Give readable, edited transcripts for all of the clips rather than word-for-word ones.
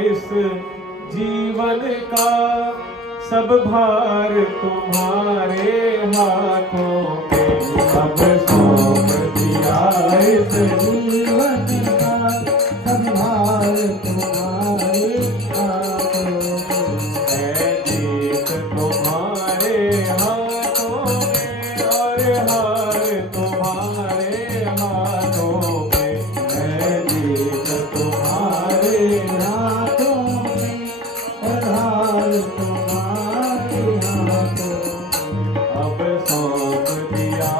इस जीवन का सब भार तुम्हारे हाथों में, अब सौंप दिया इस जीवन का सब भार तुम्हारे हाथों में। है जीत तुम्हारे हाथों में और हार तुम्हारे हाथों में, है जीत तुम्हारे हाथों में और हार तुम्हारे हाथों में। अब सौंप दिया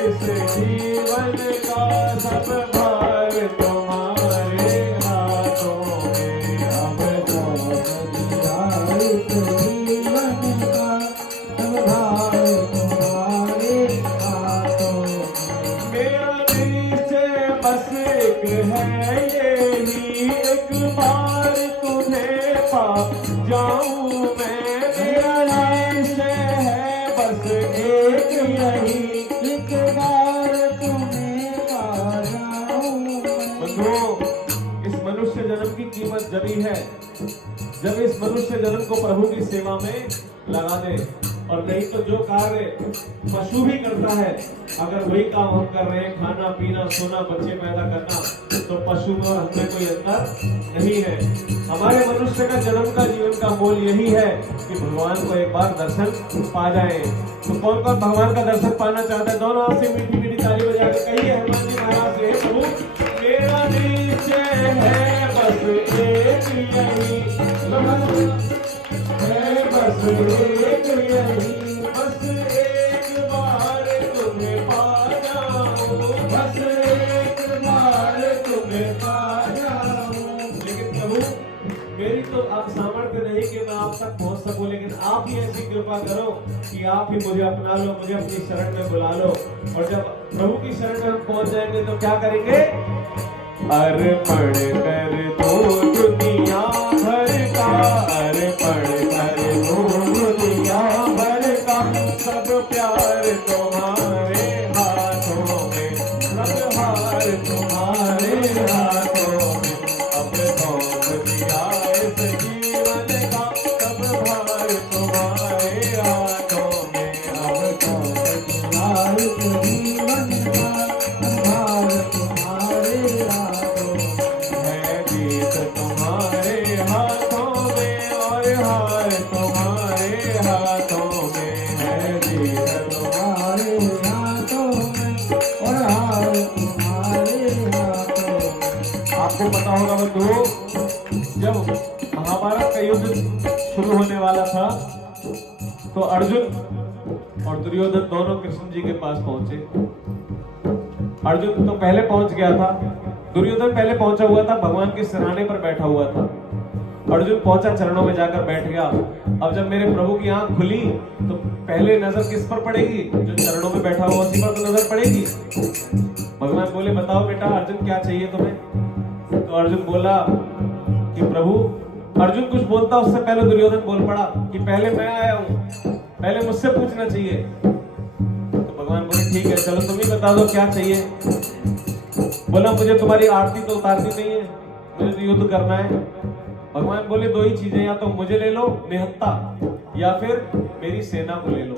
इस जीवन का सब भार तुम्हारे हाथों में, अब सौंप दिया इस जीवन का सब भार तुम्हारे हाथों में। मेरा निश्चय बस एक है यही, एक बार तुम्हें पा जाऊं मैं। मेरा निश्चय है बस एक यही, एक बार तुम्हें पा जाऊं मैं। बंधुओं, इस मनुष्य जन्म की कीमत जभी है जब इस मनुष्य जन्म को प्रभु की सेवा में लगा दे, और नहीं तो जो कार्य पशु भी करता है, अगर वही काम हम कर रहे हैं, खाना पीना सोना बच्चे पैदा करना, तो पशु और हमें कोई अंतर नहीं है। हमारे मनुष्य का जन्म का जीवन का मूल यही है कि भगवान को एक बार दर्शन पा जाए। तो कौन कौन भगवान का दर्शन पाना चाहता है? दोनों हाथ से मीठी मीठी ताली बजा के कहिए हनुमान जी महाराज से, प्रभु मेरा निश्चय है बस एक यही, है बस एक यही, बस एक बार तुम्हें पा जाऊं, बस एक बार तुम्हें पा जाऊं। लेकिन प्रभु मेरी तो आप सामर्थ्य नहीं कि मैं आप तक पहुंच सकूं, लेकिन आप ही ऐसी कृपा करो कि आप ही मुझे अपना लो, मुझे अपनी शरण में बुला लो। और जब प्रभु की शरण में हम पहुंच जाएंगे तो क्या करेंगे? अर्पण कर दो दुनिया भर का, अर्पण कर दो दुनिया भर का, सब प्यार तुम्हारे हाथों में, सब हार तुम्हारे हाथों में। अब सौंप दिया इस जीवन का सब भार तुम्हारे हाथों में, अब सौंप दिया इस जीवन का सब भार तुम्हारे हाथों में। है जीत तुम्हारे हाथों में और हार तुम्हारे हाथों में, है जीत तुम्हारे हाथों में और हार तुम्हारे हाथों में। आपको पता होगा बंधुओं, जब महाभारत का युद्ध शुरू होने वाला था तो अर्जुन और दुर्योधन दोनों कृष्ण जी के पास पहुंचे। अर्जुन तो पहले पहुंच गया था, दुर्योधन पहले पहुंचा हुआ था, भगवान के सिरहाने पर बैठा हुआ था। अर्जुन पहुंचा, चरणों में जाकर बैठ गया। अब जब मेरे प्रभु की आंख खुली तो पहले नजर किस पर पड़ेगी? जो चरणों में बैठा हुआ उसी पर तो नजर पड़ेगी। भगवान बोले बताओ बेटा अर्जुन क्या चाहिए तुम्हें? तो अर्जुन बोला कि प्रभु, अर्जुन कुछ बोलता उससे पहले दुर्योधन बोल पड़ा कि पहले मैं आया हूं, पहले मुझसे पूछना चाहिए। तो भगवान बोले ठीक है चलो तुम ही बता दो क्या चाहिए। बोला मुझे तुम्हारी आरती तो उतारनी नहीं है, मुझे तो युद्ध करना है। भगवान बोले दो ही चीजें, या तो मुझे ले लो निहत्ता, या फिर मेरी सेना को ले लो।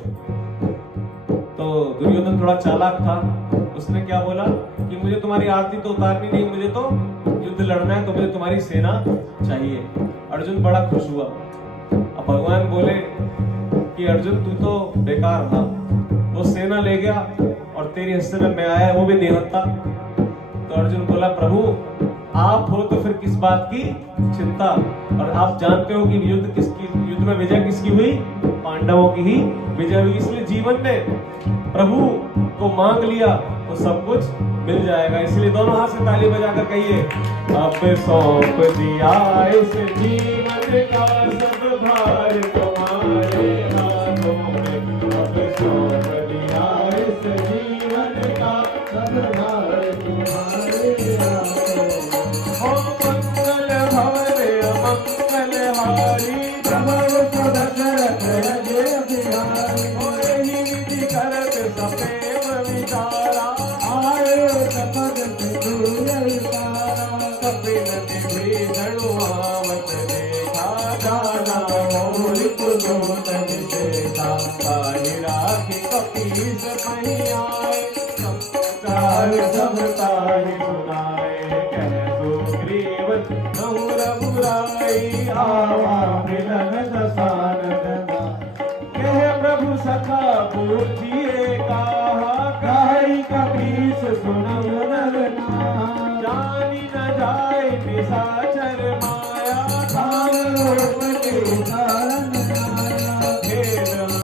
तो दुर्योधन थोड़ा चालाक था, उसने क्या बोला कि मुझे तुम्हारी आरती तो उतारनी नहीं, मुझे तो युद्ध लड़ना है, तो मुझे तुम्हारी सेना चाहिए। अर्जुन बड़ा खुश हुआ। अब भगवान बोले कि अर्जुन तू तो बेकार था, वो सेना ले गया और तेरे हिस्से में मैं आया, वो भी निहत्ता। तो अर्जुन बोला प्रभु आप हो तो फिर किस बात की चिंता, और आप जानते हो कि युद्ध में विजय किसकी हुई? पांडवों की ही विजय हुई। इसलिए जीवन में प्रभु को मांग लिया तो सब कुछ मिल जाएगा। इसलिए दोनों हाथ से ताली बजाकर कहिए अब सौंप दिया इस जीवन का सब भार तुम्हारे हाथों में, अब सौंप दिया इस जीवन का सब भार तुम्हारे हाथों में। ओ मंगल भवन अमंगल हारी, प्रभु दशरथ जय बिहारी। और ही विधि करत सप्रेम विचारा, आए तपद से दूर तारा, कपिल विभीषण आवत लोटन देता ताहि राखि कपीस महियाए कार सब ताहि सुनाए कह सुग्रीव नहुँ रघुराई आवा मिलन दसानन कह प्रभु सखा पूछिए कहा काई कपीस सुनऊ नर नाम जानी न जाय निसाय